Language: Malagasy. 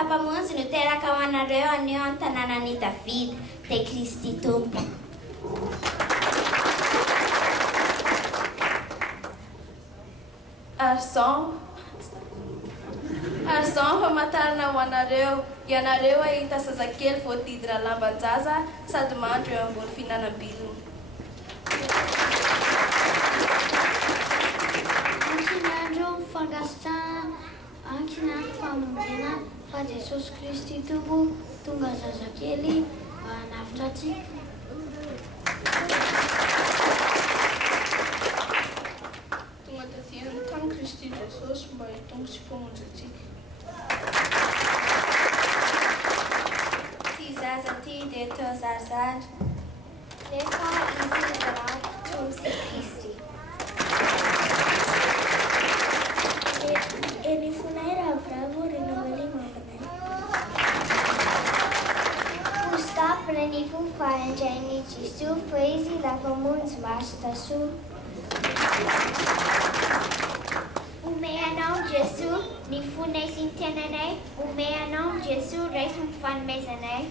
Fapamonjy no teraka ho anareo anio amin'ny tanànan'i Davida dia Kristy Tompo. Arzon famantarana ho anareo. Ianareo ahita zazakely voadidina lamban-jaza sady mandro eo ambony fihinanam-bilona. Ankinandro fangasitana, ankinandro famonjena fa Jesosy Kristy Tompo tonga zazakely mba hanafitra antsika. Tonga taty amin'ny tany Kristy Jesosy mba hitombo sy mpamonjy antsika. Ty zaza ty dia teo zazandry nefa izy zaraky toy sy Kristy. Elifonay ravoravo renovelay mamanay. Poskapina ny fofahandrainy Jesosy fa izy lafamonjy masotasoa. Omeanao Jesosy ny fonay sy ny tenanay, omeanao Jesosy raisy ny fanomezanay.